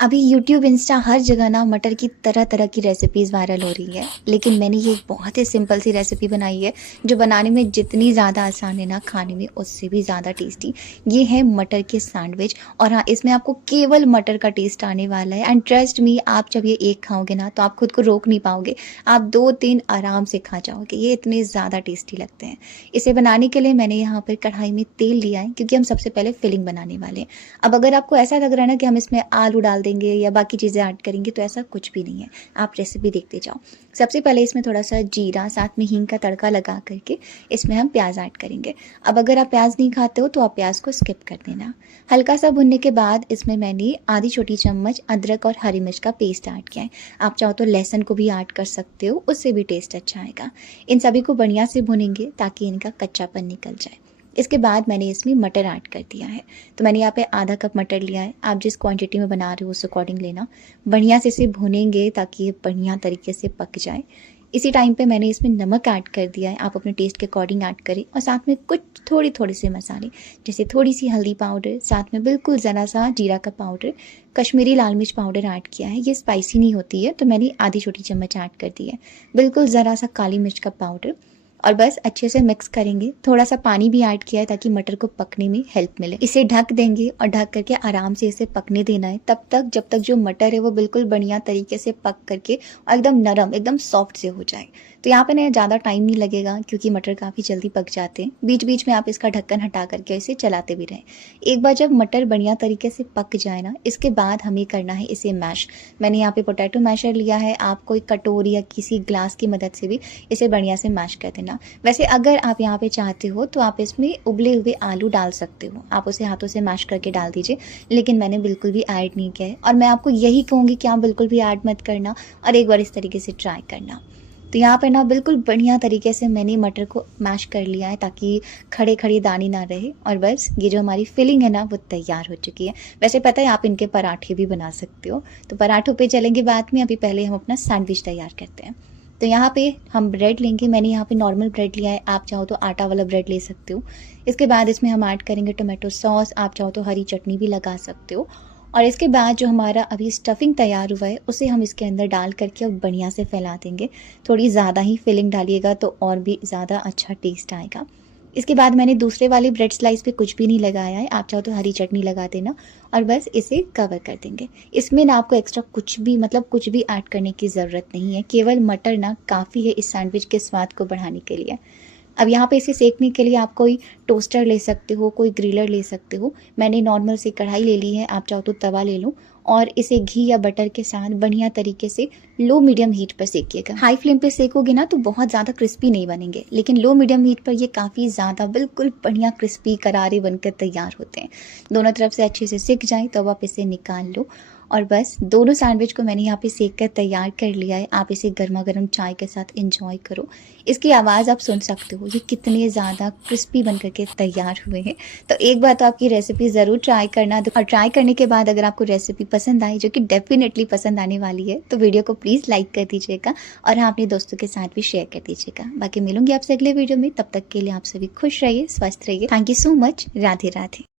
अभी YouTube, Insta हर जगह ना मटर की तरह-तरह की रेसिपीज़ वायरल हो रही है। लेकिन मैंने ये एक बहुत ही सिंपल सी रेसिपी बनाई है, जो बनाने में जितनी ज़्यादा आसान है ना, खाने में उससे भी ज़्यादा टेस्टी। ये है मटर के सैंडविच और हाँ, इसमें आपको केवल मटर का टेस्ट आने वाला है एंड ट्रस्ट मी, आप जब ये एक खाओगे ना, तो आप खुद को रोक नहीं पाओगे। आप 2-3 आराम से खा जाओगे। ये इतने ज़्यादा टेस्टी लगते हैं। इसे बनाने के लिए मैंने यहाँ पर कढ़ाई में तेल लिया है, क्योंकि हम सबसे पहले फिलिंग बनाने वाले हैं। अब अगर आपको ऐसा लग रहा है ना कि हम इसमें आलू डाल देंगे या बाकी चीज़ें ऐड करेंगे, तो ऐसा कुछ भी नहीं है। आप रेसिपी देखते जाओ। सबसे पहले इसमें थोड़ा-सा जीरा, साथ में हींग का तड़का लगा करके इसमें हम प्याज़ ऐड करेंगे। अब अगर आप प्याज़ नहीं खाते हो तो आप प्याज़ को स्किप कर देना। हल्का-सा भुनने के बाद इसमें मैंने आधी छोटी चम्मच अदरक और हरी मिर्च का पेस्ट ऐड किया है। आप चाहो तो लहसुन को भी ऐड कर सकते हो, उससे भी टेस्ट अच्छा आएगा। इन सभी को बढ़िया से भुनेंगे ताकि इनका कच्चापन निकल जाए। इसके बाद मैंने इसमें मटर ऐड कर दिया है। तो मैंने यहाँ पे आधा कप मटर लिया है। आप जिस क्वांटिटी में बना रहे हो उस अकॉर्डिंग लेना। बढ़िया से इसे भूनेंगे ताकि ये बढ़िया तरीके से पक जाए। इसी टाइम पे मैंने इसमें नमक ऐड कर दिया है। आप अपने टेस्ट के अकॉर्डिंग ऐड करें और साथ में कुछ थोड़े-थोड़े से मसाले, जैसे थोड़ी-सी हल्दी पाउडर, साथ में बिल्कुल ज़रा-सा जीरा का पाउडर, कश्मीरी लाल मिर्च पाउडर ऐड किया है। ये स्पाइसी नहीं होती है, तो मैंने आधी छोटी चम्मच ऐड कर दी है। बिल्कुल ज़रा-सा काली मिर्च का पाउडर और बस अच्छे से मिक्स करेंगे। थोड़ा-सा पानी भी ऐड किया है ताकि मटर को पकने में हेल्प मिले। इसे ढक देंगे और ढक करके आराम से इसे पकने देना है तब तक जब तक जो मटर है वो बिल्कुल बढ़िया तरीके से पक करके और एकदम नरम, एकदम सॉफ्ट से हो जाए। तो यहाँ पे ना ज़्यादा टाइम नहीं लगेगा, क्योंकि मटर काफ़ी जल्दी पक जाते हैं। बीच-बीच में आप इसका ढक्कन हटा करके इसे चलाते भी रहें। एक बार जब मटर बढ़िया तरीके से पक जाए ना, इसके बाद हमें करना है इसे मैश। मैंने यहाँ पे पोटैटो मैशर लिया है। आप कोई कटोरी या किसी ग्लास की मदद से भी इसे बढ़िया से मैश कर देना। वैसे अगर आप यहाँ पे चाहते हो तो आप इसमें उबले हुए आलू डाल सकते हो। आप उसे हाथों से मैश करके डाल दीजिए, लेकिन मैंने बिल्कुल भी ऐड नहीं किया है और मैं आपको यही कहूँगी कि आप बिल्कुल भी ऐड मत करना और एक बार इस तरीके से ट्राई करना। तो यहाँ पे ना बिल्कुल बढ़िया तरीके से मैंने मटर को मैश कर लिया है ताकि खड़े-खड़े दाने ना रहे और बस ये जो हमारी फिलिंग है ना वो तैयार हो चुकी है। वैसे पता है, आप इनके पराठे भी बना सकते हो। तो पराठों पे चलेंगे बाद में, अभी पहले हम अपना सैंडविच तैयार करते हैं। तो यहाँ पे हम ब्रेड लेंगे। मैंने यहाँ पे नॉर्मल ब्रेड लिया है। आप चाहो तो आटा वाला ब्रेड ले सकते हो। इसके बाद इसमें हम ऐड करेंगे टोमेटो सॉस। आप चाहो तो हरी चटनी भी लगा सकते हो। और इसके बाद जो हमारा अभी स्टफिंग तैयार हुआ है उसे हम इसके अंदर डाल करके अब बढ़िया से फैला देंगे। थोड़ी ज़्यादा ही फिलिंग डालिएगा तो और भी ज़्यादा अच्छा टेस्ट आएगा। इसके बाद मैंने दूसरे वाले ब्रेड स्लाइस पे कुछ भी नहीं लगाया है। आप चाहो तो हरी चटनी लगा देना और बस इसे कवर कर देंगे। इसमें ना आपको एक्स्ट्रा कुछ भी, मतलब कुछ भी ऐड करने की ज़रूरत नहीं है। केवल मटर ना काफ़ी है इस सैंडविच के स्वाद को बढ़ाने के लिए। अब यहाँ पे इसे सेकने के लिए आप कोई टोस्टर ले सकते हो, कोई ग्रिलर ले सकते हो। मैंने नॉर्मल सी कढ़ाई ले ली है। आप चाहो तो तवा ले लो और इसे घी या बटर के साथ बढ़िया तरीके से लो मीडियम हीट पर सेकिएगा। हाई फ्लेम पे सेकोगे ना तो बहुत ज़्यादा क्रिस्पी नहीं बनेंगे, लेकिन लो मीडियम हीट पर ये काफ़ी ज़्यादा बिल्कुल बढ़िया क्रिस्पी करारे बनकर तैयार होते हैं। दोनों तरफ से अच्छे से सिक जाए तो अब आप इसे निकाल लो और बस दोनों सैंडविच को मैंने यहाँ पे सेक कर तैयार कर लिया है। आप इसे गर्मा गर्म चाय के साथ इंजॉय करो। इसकी आवाज़ आप सुन सकते हो, ये कितने ज़्यादा क्रिस्पी बन करके तैयार हुए हैं। तो एक बार तो आपकी रेसिपी ज़रूर ट्राई करना और ट्राई करने के बाद अगर आपको रेसिपी पसंद आई, जो कि डेफिनेटली पसंद आने वाली है, तो वीडियो को प्लीज़ लाइक कर दीजिएगा और हाँ, अपने दोस्तों के साथ भी शेयर कर दीजिएगा। बाकी मिलूंगी आपसे अगले वीडियो में। तब तक के लिए आप सभी खुश रहिए, स्वस्थ रहिए। Thank you so much. Radhe Radhe.